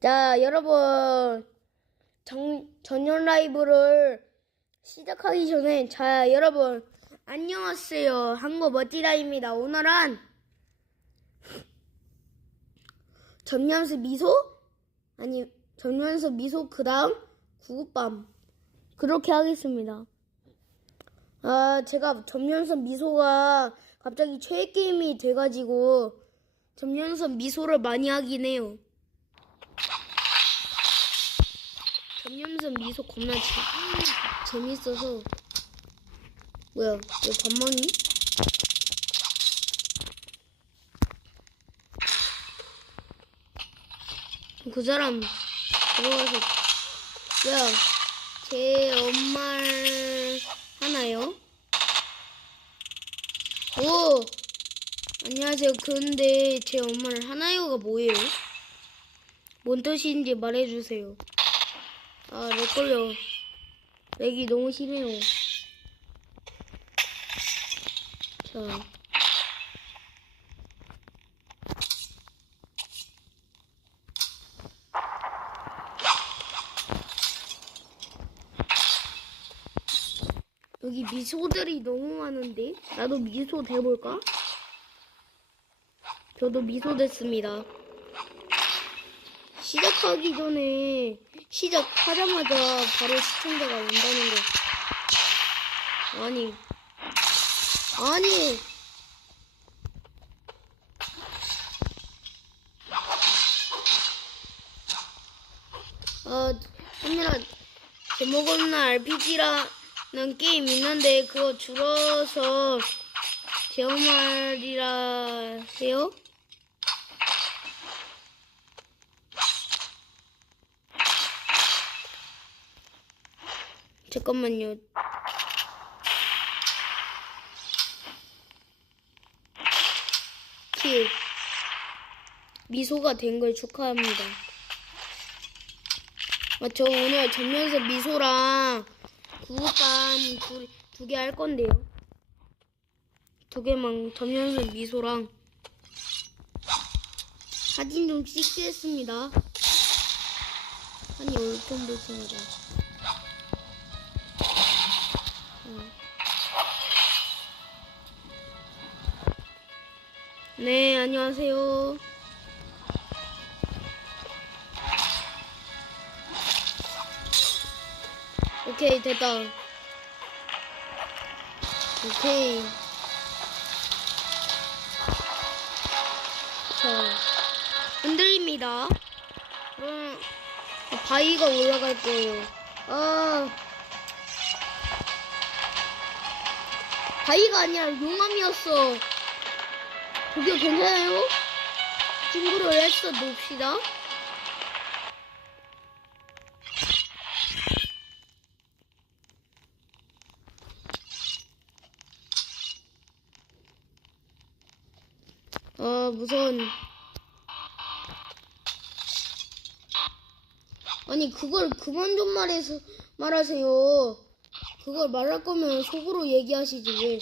자, 여러분. 정, 전년 라이브를 시작하기 전에, 자, 여러분. 안녕하세요. 한국 멋지다입니다. 오늘은 전면수 미소? 아니, 전면수 미소, 그 다음 구급밤. 그렇게 하겠습니다. 아, 제가 전면선 미소가 갑자기 최애 게임이 돼가지고 전면선 미소를 많이 하긴 해요. 전면선 미소 겁나 재, 재밌어서 뭐야? 왜 반망이? 그 사람 들어가서 야, 제 엄마를 하나요? 오! 안녕하세요. 근데 제 엄마를 하나요가 뭐예요? 뭔 뜻인지 말해주세요. 아, 렉 걸려. 렉이 너무 심해요. 자. 여기 미소들이 너무 많은데? 나도 미소 돼볼까? 저도 미소 됐습니다. 시작하기 전에, 시작하자마자 바로 시청자가 온다는 거. 아니. 아니! 어, 하늘아, 제목은 RPG라는 게임 있는데 그거 줄어서 제어말이라 해요? 잠깐만요. 키 미소가 된 걸 축하합니다. 아, 저 오늘 전면서 미소랑 구급반 두 개 할 건데요. 두 개만 전면서 미소랑 사진 좀 찍겠습니다. 아니 얼좀 보시니다 네, 안녕하세요. 오케이, 됐다. 오케이. 자, 흔들립니다. 그럼, 바위가 올라갈 거예요. 아. 바위가 아니라 용암이었어. 그게 괜찮아요? 친구를 했어 놉시다. 아, 무서운. 아니, 그걸 그만 좀 말해서, 말하세요. 그걸 말할 거면 속으로 얘기하시지, 왜.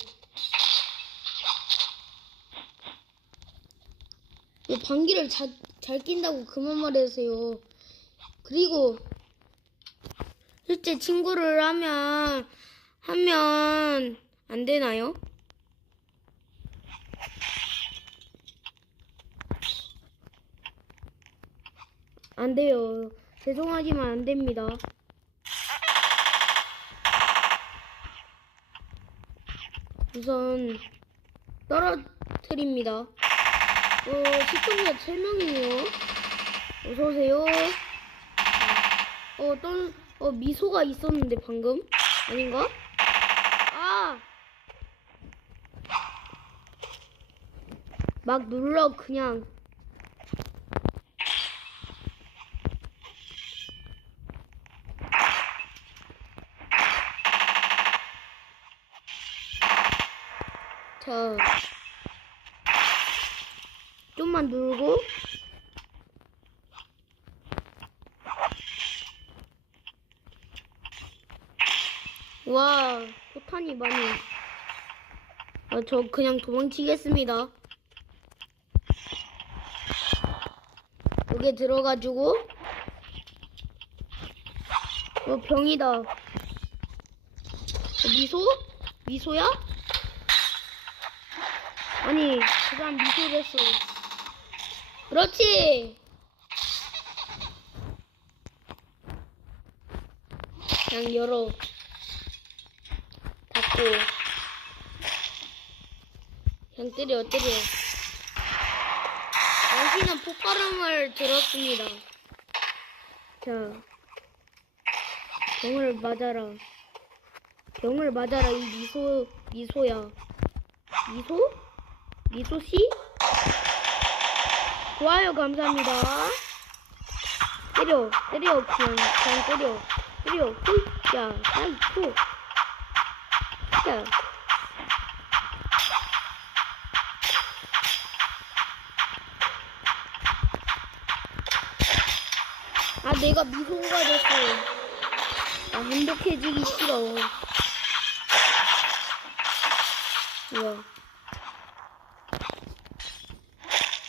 방귀를 자, 잘 낀다고 그만 말해주세요. 그리고 실제 친구를 하면 하면 안 되나요? 안 돼요. 죄송하지만 안 됩니다. 우선 떨어뜨립니다. 어, 시청자 3명이에요. 어서오세요. 어, 떤, 어, 미소가 있었는데, 방금? 아닌가? 아! 막 눌러, 그냥. 자. 좀만 누르고 와 포탄이 많이 아, 저 그냥 도망치겠습니다 여기에 들어가지고 어, 병이다. 어, 미소? 미소야? 아니, 그 사람 미소 됐어. 그렇지! 그냥 열어. 닫고. 그냥 때려, 때려. 당신은 폭발음을 들었습니다. 자. 병을 맞아라. 병을 맞아라, 이 미소, 미소야. 미소? 미소씨? 좋아요, 감사합니다. 때려, 때려, 그냥, 그냥 때려. 때려, 후, 야, 후. 야. 내가 미소가 됐어. 나 행복해지기 싫어. 뭐야?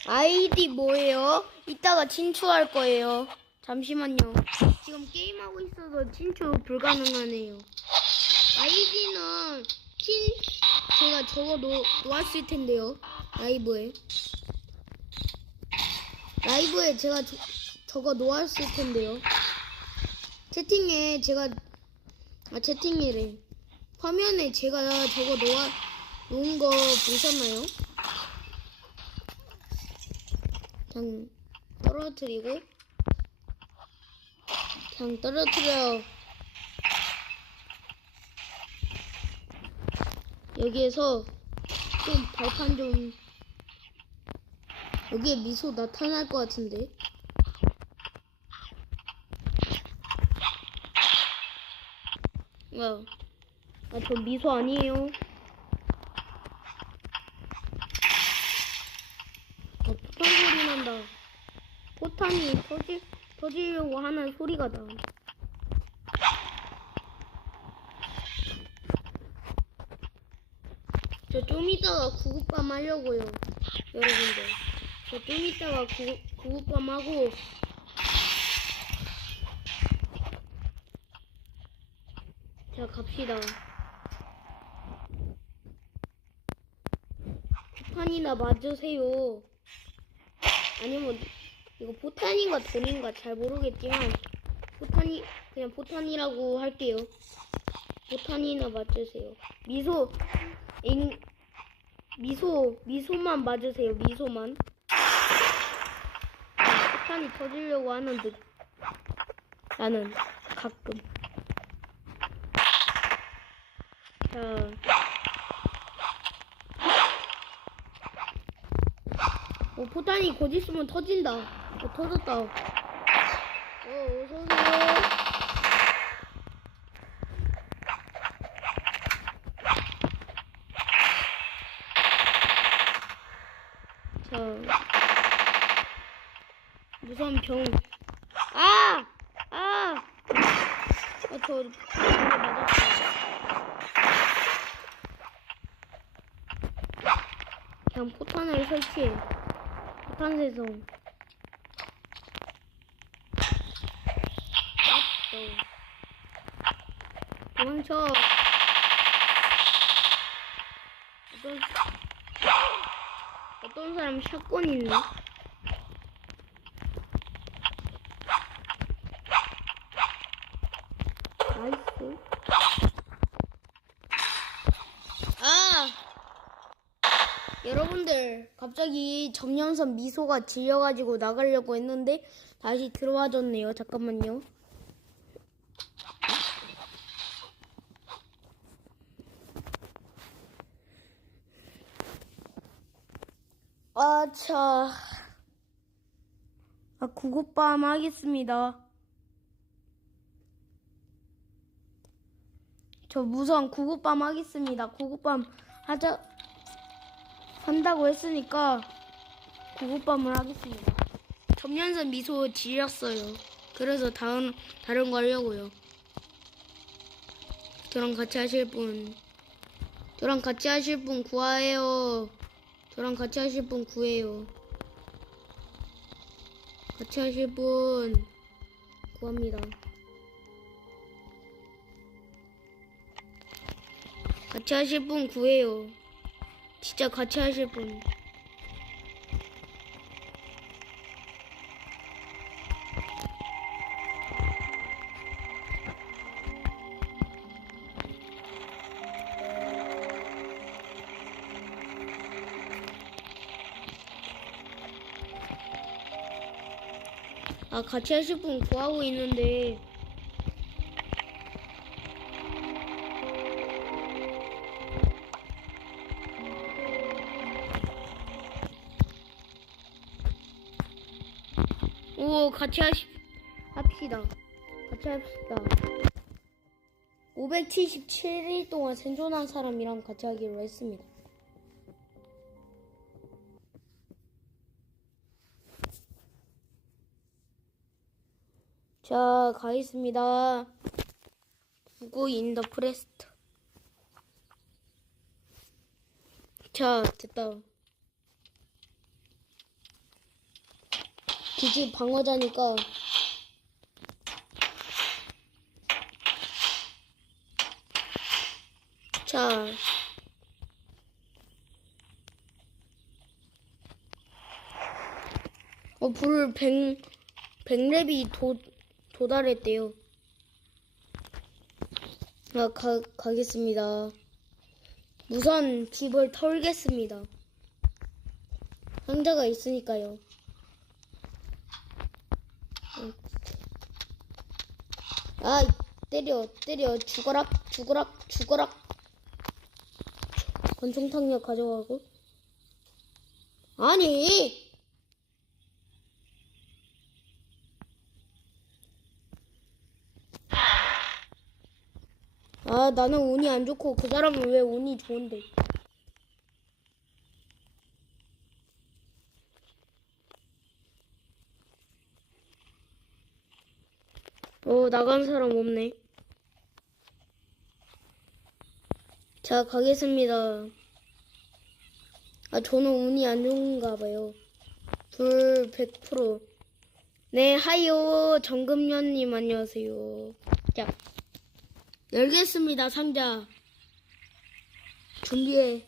아이디 뭐예요? 이따가 친추할 거예요. 잠시만요. 지금 게임하고 있어서 친추 불가능하네요. 아이디는 친 제가 적어 놓, 놓았을 텐데요. 라이브에. 라이브에 제가 저, 적어 놓았을 텐데요. 채팅에 제가 아 채팅이래 화면에 제가 적어 놓아 놓은 거 보셨나요? 그냥 떨어뜨리고 그냥 떨어뜨려 여기에서 좀 발판 좀 여기에 미소 나타날 것 같은데 와, 아, 저 미소 아니에요. 아, 포탄 소리 난다. 포탄이 터질, 터지려고 하는 소리가 나. 저 좀 이따가 구급밤 하려고요. 여러분들. 저 좀 이따가 구, 구급밤 하고 자, 갑시다. 포탄이나 맞으세요. 아니면, 이거 포탄인가 돈인가 잘 모르겠지만, 포탄이, 그냥 포탄이라고 할게요. 포탄이나 맞으세요. 미소, 잉, 미소, 미소만 맞으세요. 미소만. 포탄이 터지려고 하는 듯. 나는 가끔. 자. 어, 포탄이 곧 있으면 터진다. 어, 터졌다. 어, 어서오세요. 자. 무서운 병. 아! 아! 어, 저, 저 맞았다. 그냥 포탄을 설치해. 포탄 세성. 아, 도망쳐. 어떤, 어떤 사람 샷건 있네? 나이스. 아! 여러분들 갑자기 점령선 미소가 질려가지고 나가려고 했는데 다시 들어와줬네요. 잠깐만요. 아 차. 아 구급밤 하겠습니다. 저 무선 구급밤 하겠습니다. 구급밤 하자. 한다고 했으니까 고급밤을 하겠습니다. 점년선 미소 지렸어요. 그래서 다음 다른 거 하려고요. 저랑 같이 하실 분, 저랑 같이 하실 분 구해요. 저랑 같이 하실 분 구해요. 같이 하실 분 구합니다. 같이 하실 분 구해요. 진짜 같이 하실 분. 아, 같이 하실 분 구하고 있는데. 같이 하시, 합시다. 같이 합시다. 577일 동안 생존한 사람이랑 같이 하기로 했습니다. 자, 가겠습니다. 구구 인더 프레스트. 자, 됐다. 기지 방어자니까 자 어, 불 100, 100렙이 도, 도달했대요. 아, 가, 가겠습니다. 우선 집을 털겠습니다. 상자가 있으니까요. 아, 때려, 때려, 죽어라, 죽어라, 죽어라. 권총탕력 가져가고. 아니! 아, 나는 운이 안 좋고 그 사람은 왜 운이 좋은데? 어, 나간 사람 없네. 자, 가겠습니다. 아, 저는 운이 안 좋은가 봐요. 불 100%. 네, 하이요. 정금년님 안녕하세요. 자, 열겠습니다, 상자. 준비해.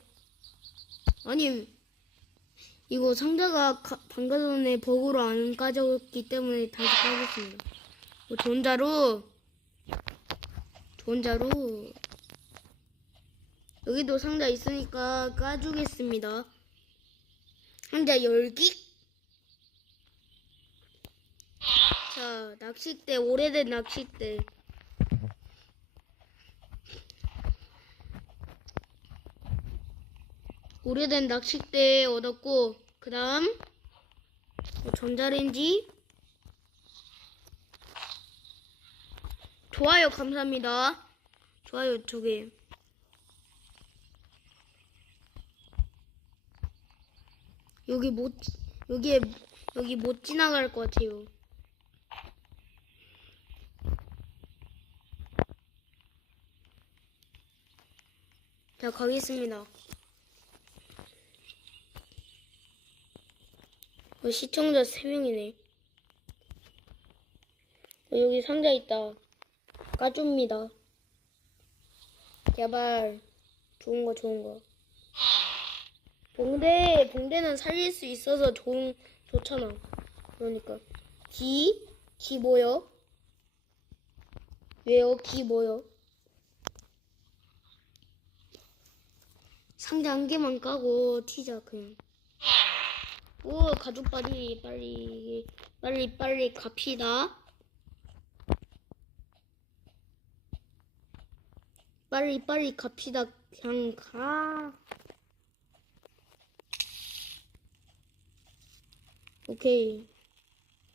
아니, 이거 상자가 가- 방금 전에 버그로 안 까졌기 때문에 다시 까겠습니다. 어, 좋은 자루. 좋은 자루. 여기도 상자 있으니까 까주겠습니다. 상자 열기. 자, 낚싯대, 오래된 낚싯대. 오래된 낚싯대 얻었고, 그 다음, 전자레인지. 좋아요, 감사합니다. 좋아요, 두 개. 여기 못, 여기에, 여기 못 지나갈 것 같아요. 자, 가겠습니다. 어, 시청자 3명이네. 어, 여기 상자 있다. 까줍니다. 제발. 좋은 거, 좋은 거. 봉대, 봉대는 살릴 수 있어서 좋은, 좋잖아. 그러니까. 기? 기 뭐요? 왜요? 기 뭐요? 상자 한 개만 까고 튀자, 그냥. 오, 가족 빨리, 빨리, 빨리, 빨리 갑시다. 빨리, 빨리 갑시다. 그냥 가. 오케이.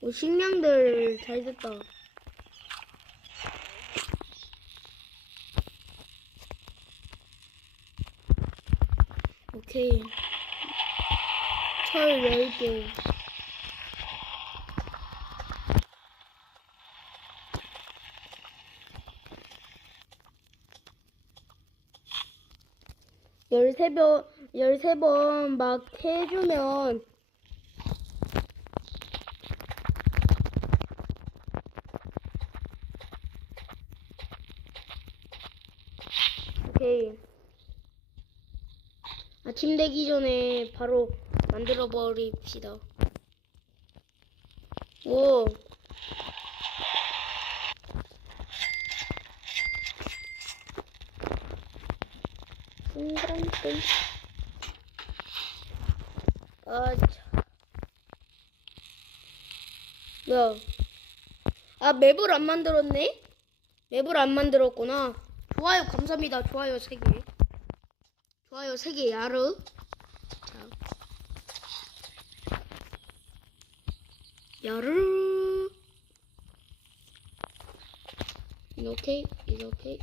오, 식량들 잘 됐다. 오케이. 철 10개. 열세 번, 열세 번 막 해주면 오케이. 아침 되기 전에 바로 만들어 버립시다. 오. 아, 참. 야. 아, 맵을 안 만들었네? 맵을 안 만들었구나. 좋아요, 감사합니다. 좋아요, 3개. 좋아요, 3개, 야르. 자. 야르. 이렇게, 이렇게.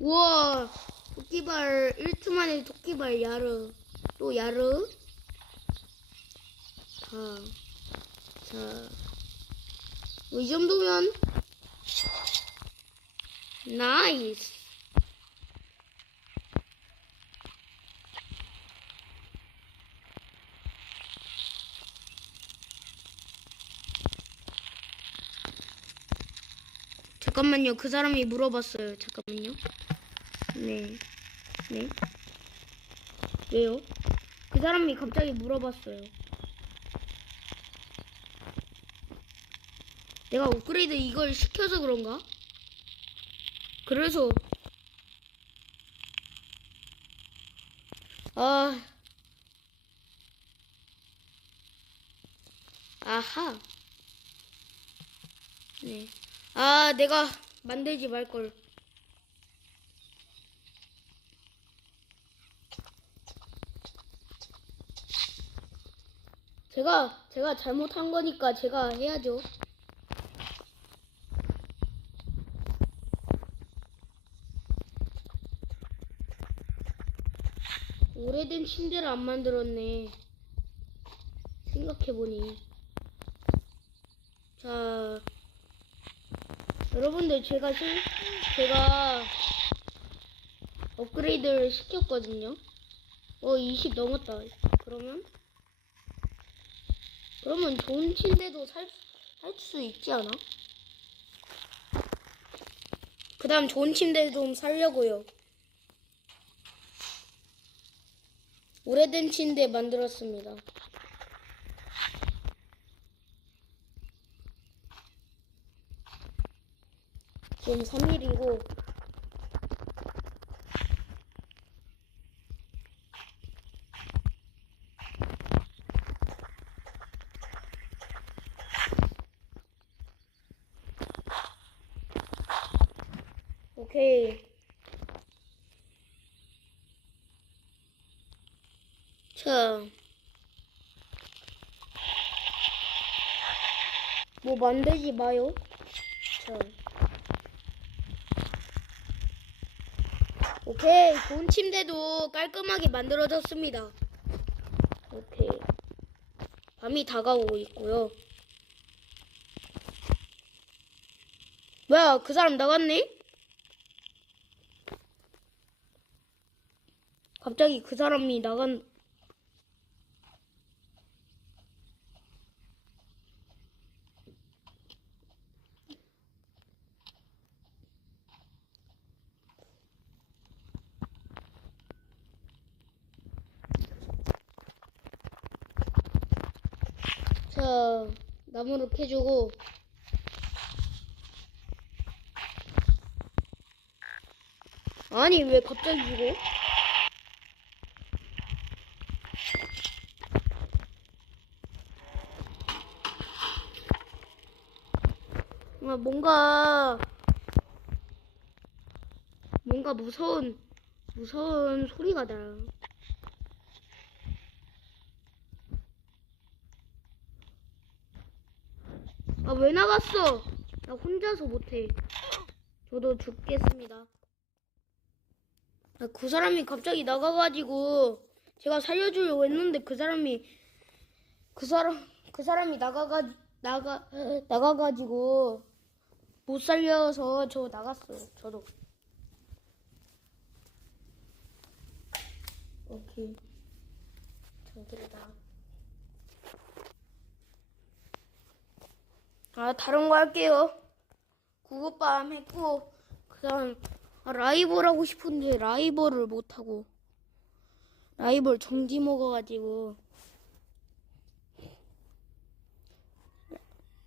우와, 도끼발, 1트 만에 도끼발 야르. 또 야르. 자, 자. 뭐이 정도면 나이스. 잠깐만요. 그 사람이 물어봤어요. 잠깐만요. 네. 네. 왜요? 그 사람이 갑자기 물어봤어요. 내가 업그레이드 이걸 시켜서 그런가? 그래서 아 아하 네. 아 내가 만들지 말걸 제가 제가 잘못한 거니까 제가 해야죠 오래된 침대를 안 만들었네. 생각해보니. 자, 여러분들 제가 실, 제가 업그레이드를 시켰거든요. 어, 20 넘었다. 그러면? 그러면 살, 살수 있지 않아? 그 다음 좋은 침대 좀 살려고요. 오래된 침대 만들었습니다. 지금 3일이고 오케이. 자. 뭐 만들지 마요. 자. 오케이. 좋은 침대도 깔끔하게 만들어졌습니다. 오케이. 밤이 다가오고 있고요. 뭐야, 그 사람 나갔네? 갑자기 그 사람이 나간, 자, 나무를 캐주고, 아니, 왜 갑자기 죽어? 아, 뭔가, 뭔가 무서운, 무서운 소리가 나요. 왜 나갔어? 나 혼자서 못해. 저도 죽겠습니다. 아, 그 사람이 갑자기 나가가지고, 제가 살려주려고 했는데, 그 사람이, 그 사람, 그 사람이 나가가, 나가, 나가가지고, 못 살려서 저 나갔어요. 저도. 오케이. 저들다. 아, 다른 거 할게요. 구급밤 했고, 그 다음, 아, 라이벌 하고 싶은데 라이벌을 못 하고 라이벌 정지 먹어가지고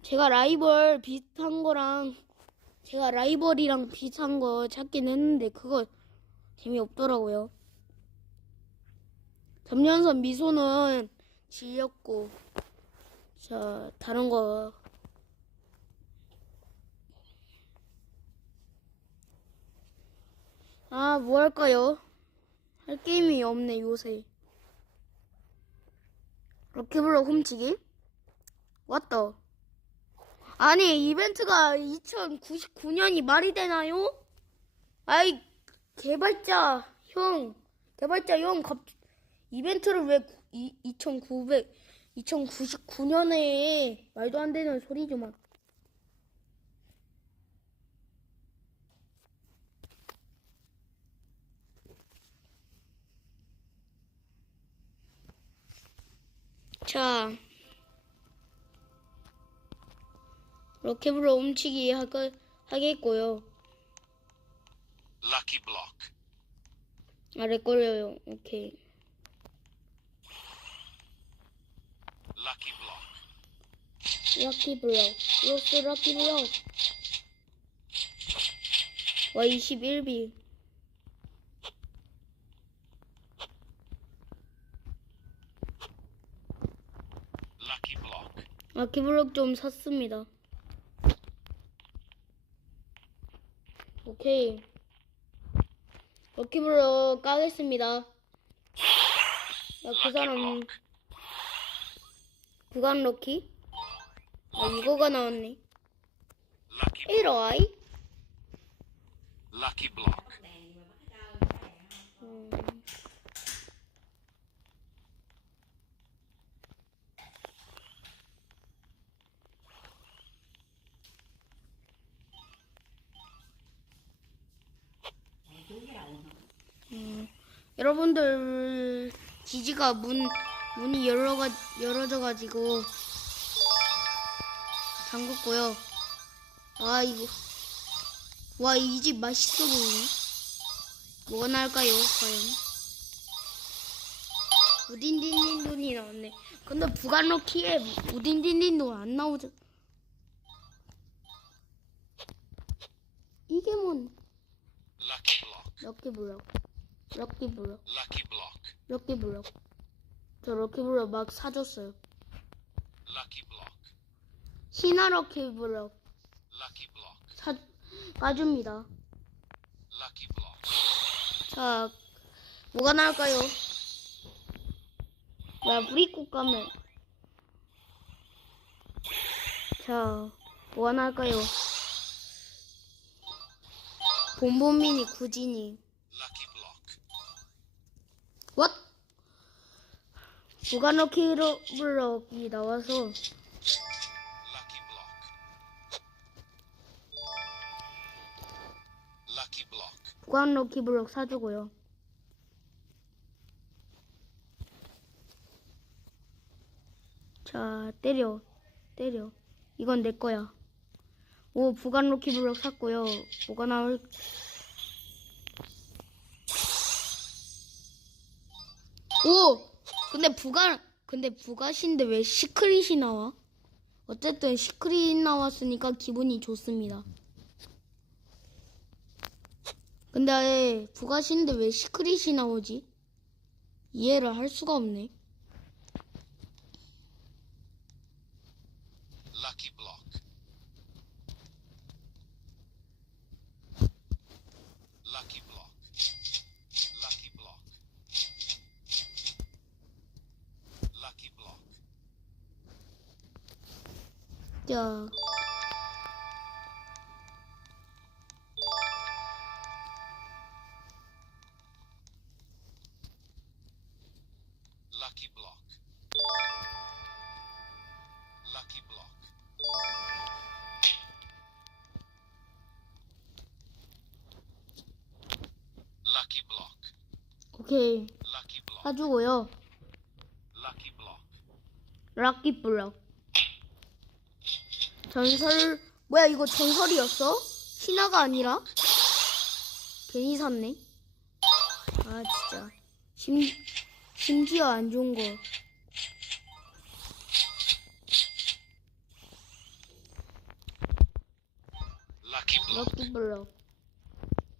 제가 라이벌 비슷한 거랑 제가 라이벌이랑 비슷한 거 찾긴 했는데 그거 재미없더라고요. 점령선 미소는 질렸고 자 다른 거 아, 뭐 할까요? 할 게임이 없네, 요새. 럭키블럭 훔치기? 왔다. 아니, 이벤트가 2099년이 말이 되나요? 아이, 개발자, 형. 개발자, 형, 갑, 이벤트를 왜 2900, 2099년에 말도 안 되는 소리 좀 하. 자, 럭키블럭 훔치기 하, 하겠고요. Lucky block. 아래 거려요. 오케이. Lucky block. 럭키블럭. 로스 럭키블럭. 와, 21비. Lucky block. 럭키블럭 좀 샀습니다. 오케이. 럭키블럭 까겠습니다. 야, 그 사람 구간 럭키? 아, 이거가 나왔네. Lucky. 1어이? Lucky block. 음. 음, 여러분들 지지가 문 문이 열어가 열어져 가지고 잠궜고요. 아 이거 와 이 집 맛있어 보이네. 뭐가 나을까요, 과연? 우딘딘딘돈이 나왔네. 근데 부간로키에 우딘딘딘돈 안 나오죠. 이게 뭔 Lucky block. 럭키 블럭, 럭키 블럭, Lucky block. 럭키 블럭. 저 럭키 블럭 막 사줬어요. Lucky block. 신화 럭키 블럭 Lucky block. 사 까줍니다. Lucky block. 자, 뭐가 나을까요? 야, 브리코 까면. 자, 뭐가 나을까요? 본본민이 구진이. What? 나와서 Lucky block. Lucky block. 부가너키블럭 사주고요. 자, 때려. 때려. 이건 내 거야. 오, 부간 로키블럭 샀고요. 뭐가 나올 오! 근데 부가 근데 부가신데 왜 시크릿이 나와? 어쨌든 시크릿 나왔으니까 기분이 좋습니다. 근데 부가신데 왜 시크릿이 나오지? 이해를 할 수가 없네. Lucky block. Lucky block. Lucky block. Lucky block. 자, Lucky block. Lucky block. Lucky block. 오케이. Lucky block. 사주고요. Lucky block. 락키 블럭. 전설, 뭐야, 이거 전설이었어? 신화가 아니라? 괜히 샀네. 아 진짜 심 심지어 안 좋은 거. 럭키 블럭.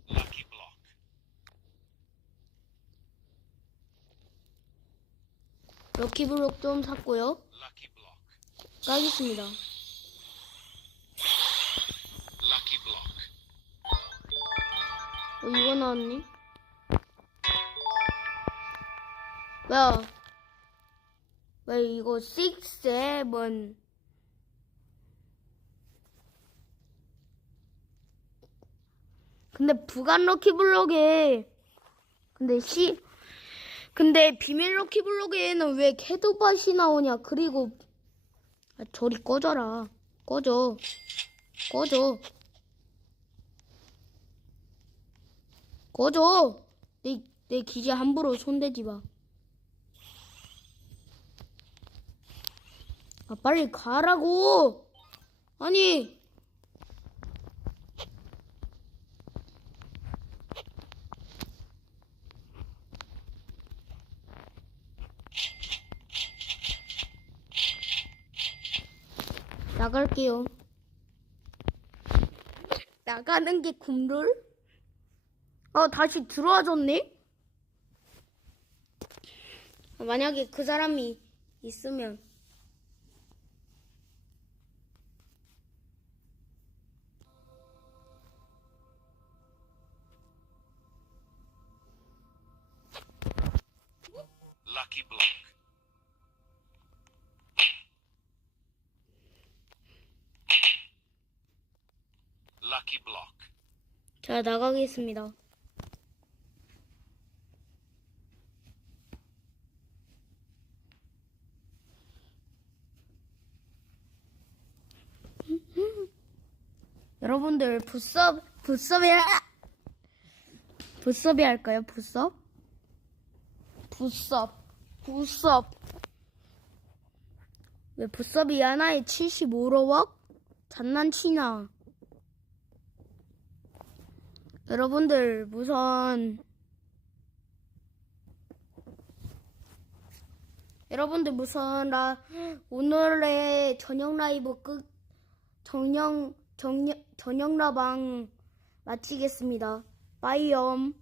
Block. 럭키 블럭 좀 샀고요. 까겠습니다. 어 이거 나왔네. 뭐야? 왜 이거 6, 7 근데 부간 럭키 블록에 근데 시 근데 비밀 럭키 블록에는 왜 캐도밭이 나오냐 그리고 아, 저리 꺼져라 꺼져 꺼져 꺼져 내, 내 기지 함부로 손대지 마 아, 빨리 가라고 아니 나갈게요. 나가는 게 굶롤? 어, 다시 들어와줬네? 만약에 그 사람이 있으면. Lucky block. Lucky block. 자, 나가겠습니다. 여러분들 붓섭 붓섭이 붓섭이 할까요? 붓섭? 붓섭 붓섭 왜 붓섭이 하나에 75억? 장난치나? 여러분들 우선 여러분들 우선 라 오늘의 저녁 라이브 끝 저녁 저녁 저녁 라방 마치겠습니다. 빠이염.